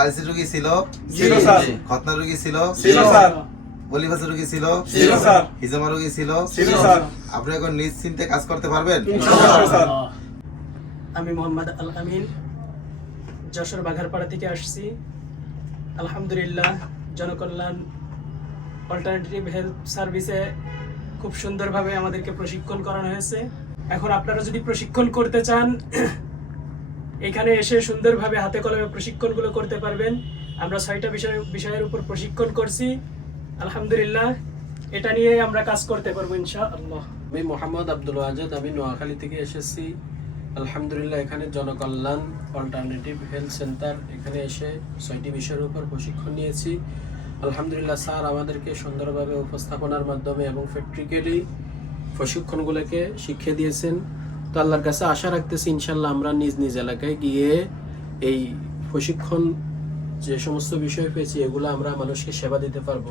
পাইলসি রোগী ছিল ছিল স্যার। খতনা রোগী ছিল ছিল স্যার। বলিভাসা রোগী ছিল ছিল স্যার। হিজামা রোগী ছিল। ছিল স্যার। আপনি এখন নিজ চিন্তে কাজ করতে পারবেন? ইনশাআল্লাহ স্যার। আমি মোহাম্মদ আল আমিন যশোর বাঘারপাড়া থেকে আসছি। আলহামদুলিল্লাহ জনকল্যাণ অল্টারনেটিভ হেলথ সার্ভিসে খুব সুন্দরভাবে আমাদেরকে প্রশিক্ষণ করানো হয়েছে। এখন আপনারা যদি প্রশিক্ষণ করতে চান এখানে এসে সুন্দরভাবে হাতে কলমে প্রশিক্ষণগুলো করতে পারবেন। আমরা ছয়টা বিষয়, বিষয়ের উপর প্রশিক্ষণ করছি। আলহামদুলিল্লাহ, এটা নিয়ে আমরা কাজ করতে পারব ইনশাআল্লাহ। আমি মোহাম্মদ আব্দুল ওয়াজেদ, আমি নোয়াখালী থেকে এসেছি। আলহামদুলিল্লাহ, এখানে জনকল্যাণ অল্টারনেটিভ হেলথ সেন্টার, এখানে এসে ছয়টি বিষয়ের উপর প্রশিক্ষণ নিয়েছি। আলহামদুলিল্লাহ, স্যার আমাদেরকে সুন্দরভাবে উপস্থাপনার মাধ্যমে এবং প্র্যাকটিক্যালি প্রশিক্ষণগুলোকে শিখিয়ে দিয়েছেন। তো আল্লাহর কাছে আশা রাখতেছি ইনশাল্লাহ আমরা নিজ নিজ এলাকায় গিয়ে এই প্রশিক্ষণ যে সমস্ত বিষয় পেয়েছি, এগুলো আমরা মানুষকে সেবা দিতে পারব।